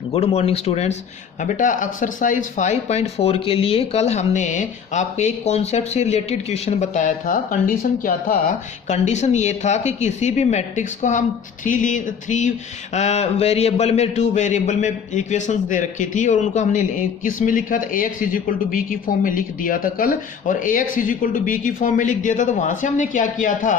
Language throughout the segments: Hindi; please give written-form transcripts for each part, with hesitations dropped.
Good morning students. हाँ बेटा, एक्सरसाइज 5.4 के लिए कल हमने आपको एक कॉन्सेप्ट से रिलेटेड क्वेश्चन बताया था। कंडीशन क्या था? कंडीशन ये था कि किसी भी मैट्रिक्स को हम थ्री वेरिएबल में, टू वेरिएबल में इक्वेशंस दे रखी थी और उनको हमने किस में लिखा था? ax is equal to B की फॉर्म में लिख दिया था कल, और ax is equal to B की फॉर्म में लिख दिया था। तो वहां से हमने क्या किया था?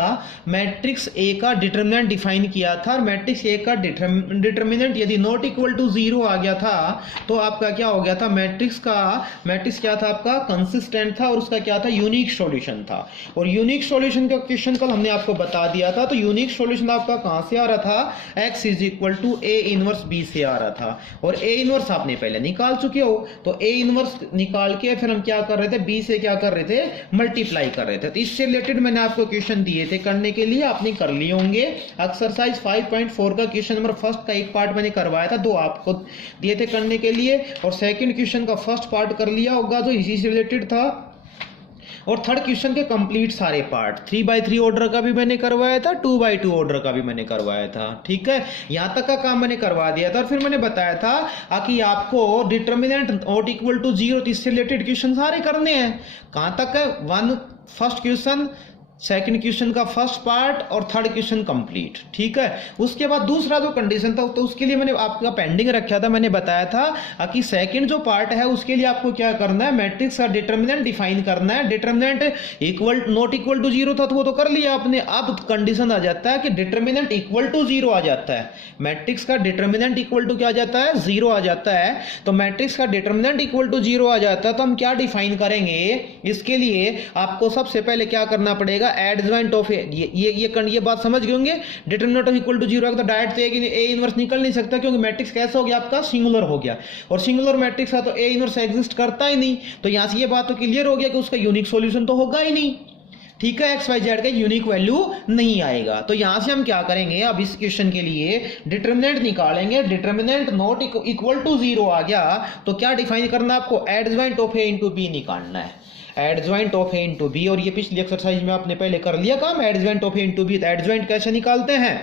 मैट्रिक्स ए का डिटर्मिनेंट डिफाइन किया था, और मैट्रिक्स ए का डिटर्मिनेंट यदि नॉट इक्वल टू 0 आ गया था तो आपका क्या हो गया था? मैट्रिक्स क्या था? आपका कंसिस्टेंट था, और उसका क्या था? यूनिक सॉल्यूशन था। और यूनिक सॉल्यूशन का क्वेश्चन कल हमने आपको बता दिया था। तो यूनिक सॉल्यूशन आपका कहां से आ रहा था? x is equal to A inverse B से आ रहा था, और ए इनवर्स आपने पहले निकाल चुके हो। तो ए इनवर्स निकाल के फिर हम क्या कर रहे थे? बी से क्या कर रहे थे? मल्टीप्लाई कर रहे थे। तो इससे रिलेटेड मैंने आपको क्वेश्चन दिए थे करने के लिए, आपने कर लिए होंगे। एक्सरसाइज 5.4 का क्वेश्चन नंबर फर्स्ट का एक पार्ट मैंने करवाया था, दो आपको दिए थे करने के लिए, और सेकंड क्वेश्चन का फर्स्ट पार्ट कर लिया होगा जो इसी से रिलेटेड था, और थर्ड क्वेश्चन के कंप्लीट सारे पार्ट 3x3 ऑर्डर का भी मैंने करवाया था, 2x2 ऑर्डर का भी मैंने करवाया था। ठीक है, यहां तक का काम मैंने करवा दिया था। और फिर मैंने बताया था कि आपको डिटर्मिनेंट नॉट इक्वल टू 0, इससे रिलेटेड क्वेश्चन सारे करने हैं। कहां तक है? One first question, second question का फर्स्ट पार्ट और थर्ड क्वेश्चन कंप्लीट। ठीक है, उसके बाद दूसरा जो कंडीशन था तो उसके लिए मैंने आपका पेंडिंग रखा था। मैंने बताया था कि सेकंड जो पार्ट है उसके लिए आपको क्या करना है? मैट्रिक्स का डिटर्मिनेंट डिफाइन करना है। Determinant equal not equal to 0 था तो वो तो कर लिया आपने। अब कंडीशन आ जाता है कि डिटर्मिनेंट इक्वल टू 0 आ जाता है। मैट्रिक्स का डिटर्मिनेंट इक्वल टू क्या आ जाता है? 0 आ जाता है। तो मैट्रिक्स का डिटर्मिनेंट इक्वल टू 0 आ जाता है तो हम क्या डिफाइन करेंगे? इसके लिए आपको सबसे पहले क्या करना पड़ेगा? एडजॉइंट ऑफ ये बात समझ गए होंगे। डिटरमिनेंट ऑफ इक्वल टू 0 है तो डायरेक्ट से ए इनवर्स निकल नहीं सकता, क्योंकि मैट्रिक्स कैसा हो गया आपका? सिंगुलर हो गया, और सिंगुलर मैट्रिक्स है तो ए इनवर्स एग्जिस्ट करता ही नहीं। तो यहां से ये बात तो क्लियर हो गया कि उसका यूनिक सॉल्यूशन तो होगा ही नहीं। ठीक है, एक्स वाई जेड का यूनिक वैल्यू नहीं आएगा। तो यहां से हम क्या करेंगे? अब इस क्वेश्चन के लिए डिटरमिनेंट निकालेंगे। डिटरमिनेंट नॉट इक्वल टू 0 आ गया तो क्या डिफाइन करना है आपको? Adjoint of A into B निकालना है। Adjoint of A into B, और ये पिछली एक्सरसाइज में आपने पहले कर लिया काम। Adjoint of A into B, adjoint कैसे निकालते हैं?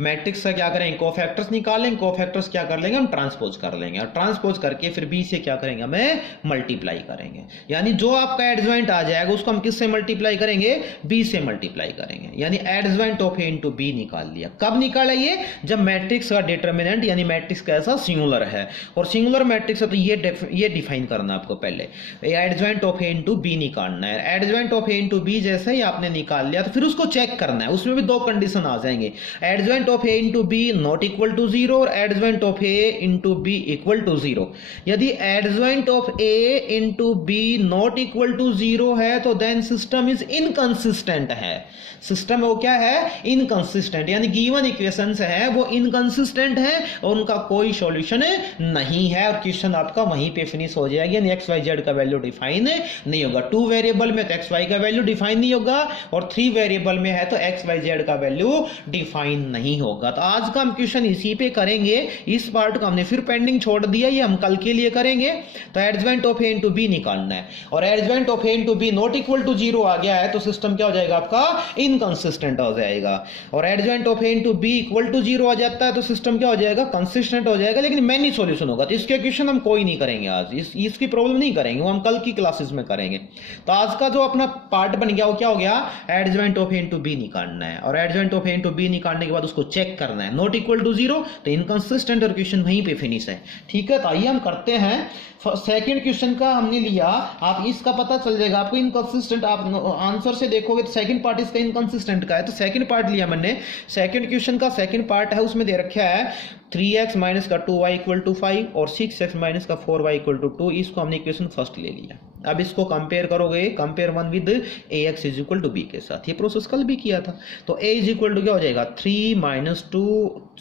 मैट्रिक्स से क्या करेंगे? कोफैक्टर्स निकालेंगे। कोफैक्टर्स क्या कर लेंगे? हम ट्रांसपोज कर लेंगे, और ट्रांसपोज करके फिर बी से क्या करेंगे? हमें मल्टीप्लाई करेंगे। यानी जो आपका एडजॉइंट आ जाएगा उसको हम किससे मल्टीप्लाई करेंगे? बी से मल्टीप्लाई करेंगे। यानी adjoint of A into B निकाल लिया। कब निकाला ये? जब मैट्रिक्स का डिटर्मिनेंट यानी मैट्रिक्स कैसा? सिंगुलर है, और सिंगुलर मैट्रिक्स है तो ये डिफाइन करना आपको पहले। Adjoint of A into B निकालना है। Adjoint of A into B जैसे ही आपने निकाल लिया तो फिर उसको चेक करना है। उसमें भी दो कंडीशन आ जाएंगे, adjoint of A into B not equal to 0 और adjoint of A into B equal to 0। यदि adjoint of A into B not equal to 0 है तो देन सिस्टम इज इनकंसिस्टेंट है। सिस्टम वो क्या है? इनकंसिस्टेंट, यानी गिवन इक्वेशंस है वो इनकंसिस्टेंट है और उनका कोई सॉल्यूशन नहीं है, और क्वेश्चन आपका वहीं पे फिनिश हो जाएगा। यानी एक्स वाई जेड का वैल्यू डिफाइन नहीं होगा। 2 वेरिएबल में तो एक्स वाई का वैल्यू डिफाइन नहीं होगा, और 3 वेरिएबल में है तो एक्स वाई जेड का वैल्यू डिफाइन नहीं होगा। तो आज का हम क्वेश्चन इसी पे करेंगे। इस पार्ट को हमने फिर पेंडिंग छोड़ दिया, ये हम कल के लिए करेंगे। तो adjoint of A into B निकालना है, और adjoint of A into B not equal to 0 आ गया है तो सिस्टम क्या हो जाएगा आपका? इनकंसिस्टेंट हो जाएगा। और adjoint of A into B equal to 0 आ जाता है तो सिस्टम क्या हो जाएगा? कंसिस्टेंट हो जाएगा, लेकिन मैनी सॉल्यूशन होगा। तो इसके क्वेश्चन हम कोई नहीं करेंगे आज, इसकी प्रॉब्लम नहीं करेंगे, वो हम कल की क्लासेस में करेंगे। तो आज का जो अपना पार्ट बन गया वो क्या हो गया? Adjoint of A into B निकालना है, और adjoint of A into B निकालने के बाद उसको चेक करना है। नॉट इक्वल टू 0 तो इनकंसिस्टेंट, और क्वेश्चन वहीं पे फिनिश है। ठीक है, तो आइए हम करते हैं। सेकंड क्वेश्चन का हमने लिया, आप इसका पता चल जाएगा आपको इनकंसिस्टेंट। आप आंसर से देखोगे तो सेकंड पार्ट इसका इनकंसिस्टेंट का है, तो सेकंड पार्ट लिया मैंने। सेकंड क्वेश्चन का सेकंड पार्ट है, उसमें दे रखा है 3x माइनस का 2y इक्वल टू 5 और 6x माइनस का 4y इक्वल टू 2। इसको हमने इक्वेशन फर्स्ट ले लिया। अब इसको कंपेयर करोगे, compare one with ax is equal to B के साथ। ये प्रोसेस कल भी किया था। तो a इज इक्वल टू क्या हो जाएगा? 3 माइनस 2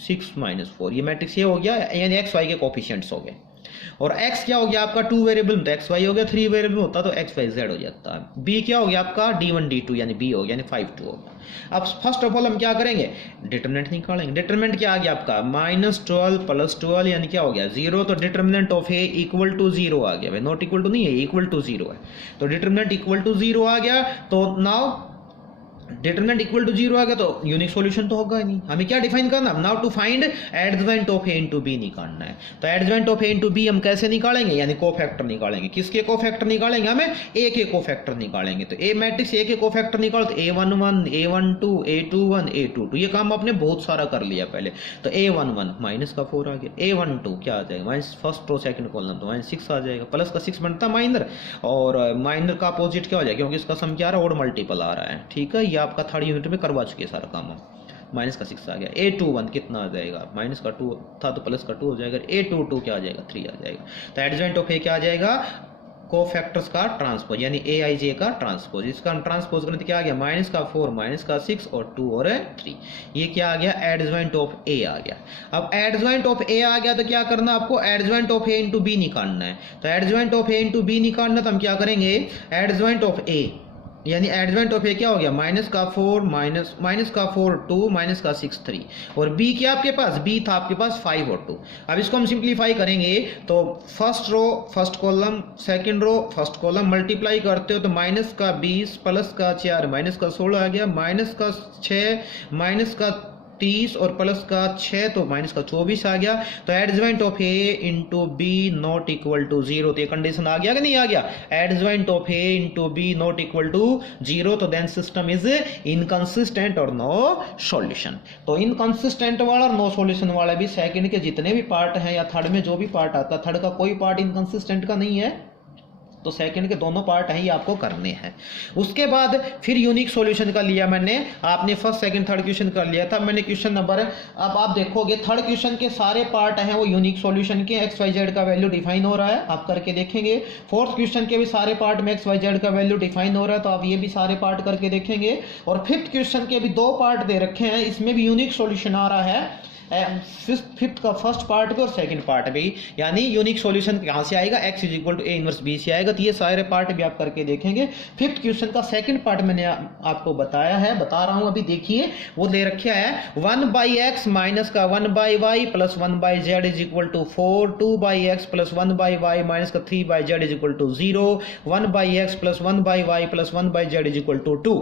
6 माइनस 4। ये मैट्रिक्स ये हो गया, यानी एक्स वाई के कोफिशिएंट्स हो गए। और x क्या हो गया आपका? 2 वेरिएबल में तो एक्स वाई हो गया, 3 वेरिएबल होता तो एक्स वाई जेड हो जाता है। b क्या हो गया आपका? d1 d2 यानी b हो गया, यानी 5 2 हो गया। अब फर्स्ट ऑफ ऑल हम क्या करेंगे? डिटरमिनेंट निकालेंगे। डिटरमिनेंट क्या आ गया आपका? -12 + 12 यानी क्या हो गया? 0। तो determinant of A equal to 0 आ गया। भाई नॉट इक्वल टू नहीं है, इक्वल टू 0 है। तो डिटरमिनेंट इक्वल टू 0 आ गया। तो now determinant equal to zero आ गया तो यूनिक सॉल्यूशन तो होगा ही नहीं। हमें क्या डिफाइन करना, now to find adjoint of A into B निकालना है। तो adjoint of A into B हम कैसे निकालेंगे, यानी कोफैक्टर निकालेंगे। किसके कोफैक्टर निकालेंगे, हमें ए के कोफैक्टर निकालेंगे। तो ए मैट्रिक्स ए के कोफैक्टर निकालो तो A11 A12 A21 A22, ये काम आपने बहुत सारा कर लिया पहले। तो A11 माइनस का 4 आ गया, A12 क्या आ जाएगा minus first row second column तो माइनस 6 आ जाएगा, प्लस का 6 बनता माइनर, और माइनर का अपोजिट क्या हो जाएगा, क्योंकि इसका सम क्या आ रहा है, ओड मल्टीपल आ रहा है। ठीक है, ये आपका थर्ड यूनिट में करवा चुके सारा काम हम। माइनस का 6 आ गया, A21 कितना आ जाएगा, माइनस का 2 था तो प्लस का 2 हो जाएगा, A22 क्या आ जाएगा 3 आ जाएगा। तो एडजॉइंट ऑफ ए क्या आ जाएगा, कोफैक्टर्स का ट्रांसपोज, यानी Aij का ट्रांसपोज। इसका हम ट्रांसपोज करें तो क्या आ गया, माइनस का 4 माइनस का 6 और 2 और 3, ये क्या आ गया, एडजॉइंट ऑफ ए आ गया। अब एडजॉइंट ऑफ ए आ गया तो क्या करना आपको, adjoint of A into B निकालना है। तो adjoint of A into B निकालना तो हम क्या करेंगे, एडजॉइंट ऑफ ए यानी एडजॉइंट ऑफ ए क्या हो गया, माइनस का 4 माइनस का 4 2 माइनस का 6 3, और बी क्या आपके पास, बी था आपके पास 5 और 2। अब इसको हम सिंप्लीफाई करेंगे तो first row first column second row first column multiply करते हो तो माइनस का 20 प्लस का 4 माइनस का 16 आ गया, माइनस का 6 माइनस का 30 और प्लस का 6 तो माइनस का 24 आ गया। तो adjoint of A into B not equal to 0, तो ये कंडीशन आ गया कि नहीं आ गया, adjoint of A into B not equal to 0, तो देन सिस्टम इज इनकंसिस्टेंट और नो सॉल्यूशन। तो इनकंसिस्टेंट वाला और नो सॉल्यूशन वाला भी सेकंड के जितने भी पार्ट हैं या थर्ड में जो भी पार्ट आता है, थर्ड का कोई पार्ट इनकंसिस्टेंट का नहीं है, तो सेकंड के दोनों पार्ट हैं ये आपको करने हैं। उसके बाद फिर यूनिक सॉल्यूशन का लिया मैंने, आपने फर्स्ट सेकंड थर्ड क्वेश्चन कर लिया था मैंने क्वेश्चन नंबर। अब आप देखोगे थर्ड क्वेश्चन के सारे पार्ट हैं वो यूनिक सॉल्यूशन के, एक्स वाई जेड का वैल्यू डिफाइन हो रहा है, आप करके देखेंगे। फोर्थ क्वेश्चन के भी सारे पार्ट में एक्स वाई जेड का वैल्यू डिफाइन हो रहा है, तो आप ये भी सारे पार्ट करके देखेंगे। और फिफ्थ क्वेश्चन के भी 2 पार्ट दे रखे हैं, इसमें भी यूनिक सॉल्यूशन आ रहा है, फिफ्थ का फर्स्ट पार्ट भी और सेकंड पार्ट भी, यानी यूनिक सॉल्यूशन कहां से आएगा, x is equal to A inverse B से आएगा। तो ये सारे पार्ट भी आप करके देखेंगे। फिफ्थ क्वेश्चन का सेकंड पार्ट मैंने आपको बताया है, बता रहा हूं अभी देखिए, वो दे रखा है 1/x माइनस का 1/y plus 1/z is equal to 4, 2/x plus 1/y minus का 3/z is equal to 0, 1/x plus 1/y plus 1/z is equal to 2,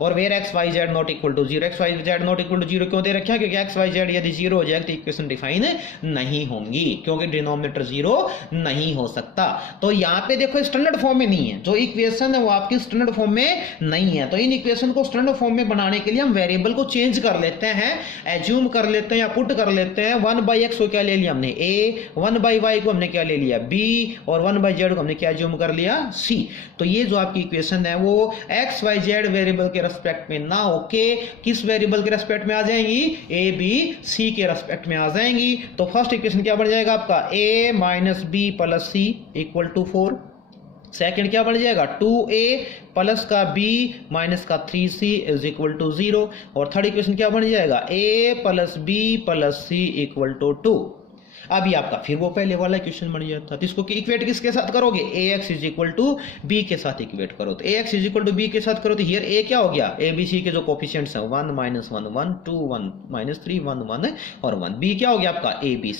और where X Y Z not equal to 0, X Y Z not equal to 0 क्यों दे रखा है, क्योंकि एक्स वाई जेड यदि 0 हो जाएगा तो इक्वेशन डिफाइन नहीं होंगी, क्योंकि डिनोमिनेटर 0 नहीं हो सकता। तो यहाँ पे देखो स्टैंडर्ड फॉर्म में नहीं है, जो इक्वेशन है वो आपकी स्टैंडर्ड फॉर्म में नहीं है। तो इन इक्वेशन को स्टैंडर्ड फॉर्म में बनाने के लिए हम वेरिएबल को चेंज कर लेते हैं, एज्यूम कर लेते हैं या पुट कर लेते हैं। 1/x को क्या ले लिया हमने a, 1/y को हमने क्या ले लिया b, और 1/z को हमने क्या एज्यूम कर लिया c। तो ये जो आपकी इक्वेशन है वो एक्स वाई जेड वेरिएबल के रेस्पेक्ट में ना होके किस वेरिएबल के रेस्पेक्ट में आ जाएंगी, ए बी सी के रेस्पेक्ट में आ जाएंगी। तो फर्स्ट इक्वेशन क्या बन जाएगा आपका a minus B plus C equal to 4, second क्या बन जाएगा 2a प्लस का b माइनस का 3c इज इक्वल टू 0, और थर्ड इक्वेशन क्या बन जाएगा a plus b plus c equal to 2। अभी आपका फिर वो पहले वाला क्वेश्चन बन जाता है, तो इसको इक्वेट किसके साथ करोगे, ax is equal to B के साथ इक्वेट करो। तो ax is equal to B के साथ करो तो हियर a क्या हो गया, a b c के जो कोफिशिएंट्स हैं 1 माइनस 1 1 2 1 माइनस 3 1 1 और 1, b क्या हो गया आपका a b,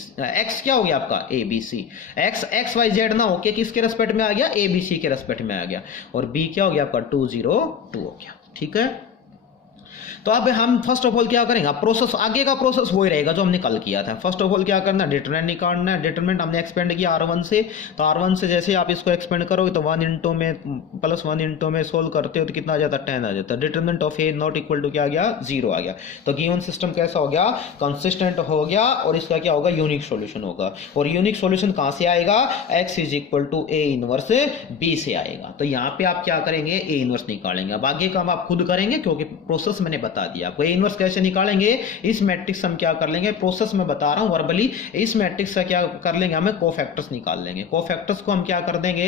x क्या हो गया आपका a b c, x x y z ना होके किसके रेस्पेक्ट में आ गया, a b c के रेस्पेक्ट में आ गया, और b क्या हो गया आपका 2 0 2 हो गया। ठीक है, तो अब हम फर्स्ट ऑफ ऑल क्या करेंगे, प्रोसेस आगे का प्रोसेस वही रहेगा जो हमने कल किया था। फर्स्ट ऑफ ऑल क्या करना है, डिटरमिनेंट निकालना है। डिटरमिनेंट हमने एक्सपेंड किया R1 से, तो R1 से जैसे आप इसको एक्सपेंड करोगे तो 1 इंटू में प्लस 1 इंटू में सोल्व करते हो तो कितना आ जाता है 10 आ जाता है। Determinant of A not equal to क्या आ गया 0 आ गया। तो गिवन सिस्टम कैसा हो गया, कंसिस्टेंट हो गया, और इसका क्या होगा यूनिक सॉल्यूशन होगा। और यूनिक सॉल्यूशन कहां से आएगा, x is equal to A inverse b से आएगा। तो यहाँ पे आप क्या करेंगे, ए इनवर्स निकालेंगे। अब आगे का आप खुद करेंगे क्योंकि प्रोसेस मैंने बता दिया आपको। ए इनवर्स कैसे निकालेंगे, इस मैट्रिक्स हम क्या कर लेंगे, प्रोसेस में बता रहा हूं वर्बली, इस मैट्रिक्स से क्या कर लेंगे, हमें कोफैक्टर्स निकाल लेंगे। कोफैक्टर्स को हम क्या कर देंगे,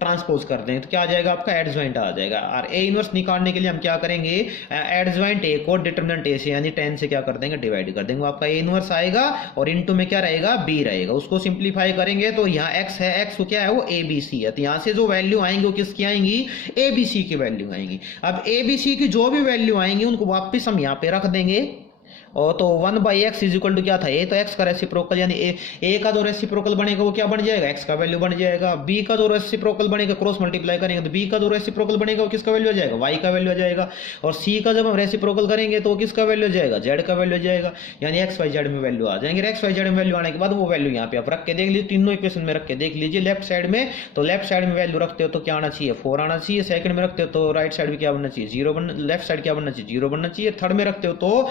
ट्रांसपोज कर देंगे, तो क्या आ जाएगा आपका एडजॉइंट आ जाएगा। और ए इनवर्स निकालने के लिए हम क्या करेंगे, एडजॉइंट ए को डिटरमिनेंट ए से यानी 10 से क्या कर देंगे, डिवाइड कर देंगे। आपका ए इनवर्स आएगा और इनटू में क्या रहेगा, बी रहेगा। उसको सिंप्लीफाई करेंगे तो यहाँ एक्स है, एक्स क्या है वो ए बी सी है, तो यहाँ से जो वैल्यू आएंगी वो किसकी आएंगी, ए बी सी की वैल्यू आएंगी। अब ए बी सी की जो भी वैल्यू आएंगी उनको वापस हम यहाँ पे रख देंगे, और तो 1/x इज इक्वल टू क्या था, ए तो x का रेसिप्रोकल, यानी ए का जो रेसिप्रोकल बनेगा वो क्या बन जाएगा, x का वैल्यू बन जाएगा। b का जो रेसिप्रोकल बनेगा, क्रॉस मल्टीप्लाई करेंगे तो b का जो रेसिप्रोकल बनेगा वो किसका वैल्यू हो जाएगा, y का वैल्यू हो जाएगा। और c का जब हम रेसिप्रोकल करेंगे तो किसका वैल्यू हो जाएगा, z का वैल्यू हो जाएगा। यानी x y z में वैल्यू आ जाएंगे। x y z में वैल्यू आने के बाद वो वैल्यू यहाँ पे आप रख के देख लीजिए, तीनों इक्वेशन में रख के देख लीजिए। लेफ्ट साइड में तो लेफ्ट साइड में वैल्यू रखते हो तो क्या आना चाहिए, 4 आना चाहिए। सेकंड में रखते हो तो राइट साइड में क्या बनना चाहिए, 0 बनना, लेफ्ट साइड क्या बनना चाहिए, 0 बनना चाहिए। थर्ड में रखते हो तो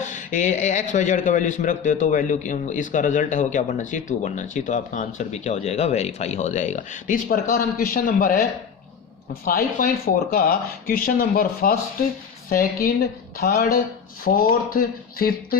एक्स वाई जेड का वैल्यू इसमें रखते हो तो वैल्यू इसका रिजल्ट है वो क्या बनना चाहिए, 2 बनना चाहिए। तो आपका आंसर भी क्या हो जाएगा, वेरीफाई हो जाएगा। तो इस प्रकार हम क्वेश्चन नंबर है 5.4 का question number first, second, third, fourth, fifth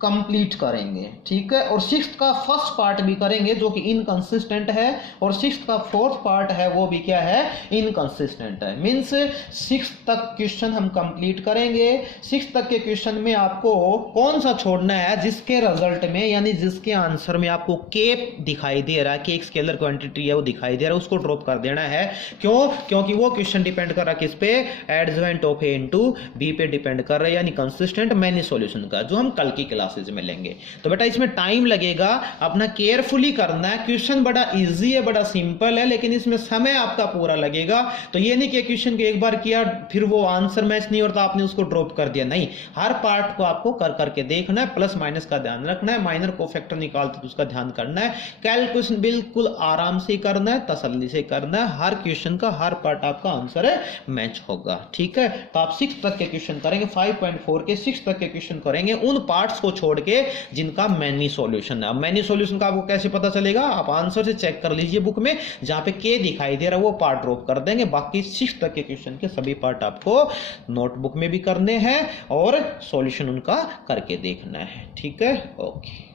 complete करेंगे, ठीक है। और सिक्स्थ का फर्स्ट पार्ट भी करेंगे जो कि इनकंसिस्टेंट है, और सिक्स्थ का फोर्थ पार्ट है वो भी क्या है, इनकंसिस्टेंट है। मींस सिक्स्थ तक क्वेश्चन हम कंप्लीट करेंगे। सिक्स्थ तक के क्वेश्चन में आपको कौन सा छोड़ना है, जिसके रिजल्ट में यानी जिसके आंसर में आपको के दिखाई दे रहा है कि एक स्केलर क्वांटिटी है वो दिखाई दे रहा है, उसको ड्रॉप कर देना है। क्यों, क्योंकि वो क्वेश्चन डिपेंड कर रहा है किस पे, adjoint of A into B पे डिपेंड कर रहा है, यानी कंसिस्टेंट मैनी सॉल्यूशन का, जो हम कल की क्लास में लेंगे। तो बेटा इसमें टाइम लगेगा, अपना केयरफुली करना है। क्वेश्चन बड़ा इजी है, बड़ा सिंपल है, लेकिन इसमें समय आपका पूरा लगेगा। तो ये नहीं कि क्वेश्चन को एक बार किया फिर वो आंसर मैच नहीं होता आपने उसको ड्रॉप कर दिया, नहीं। हर पार्ट को आपको कर करके देखना है, प्लस माइनस का ध्यान रखना है, माइनर को फैक्टर निकालते तो उसका ध्यान करना है, कैलकुलेशन बिल्कुल आराम से करना है, तसल्ली से करना है। हर क्वेश्चन का हर पार्ट आपका आंसर है मैच होगा, ठीक है। तो आप 6 तक के क्वेश्चन करेंगे, 5.4 के 6 तक के क्वेश्चन करेंगे उन पार्ट्स को छोड़ के जिनका मैनी सॉल्यूशन है। अब मैनी सॉल्यूशन का आपको कैसे पता चलेगा, आप आंसर से चेक कर लीजिए बुक में, जहां पे के दिखाई दे रहा है वो पार्ट ड्रॉप कर देंगे। बाकी 6 तक के क्वेश्चन के सभी पार्ट आपको नोटबुक में भी करने हैं और सॉल्यूशन उनका करके देखना है, ठीक है। ओके।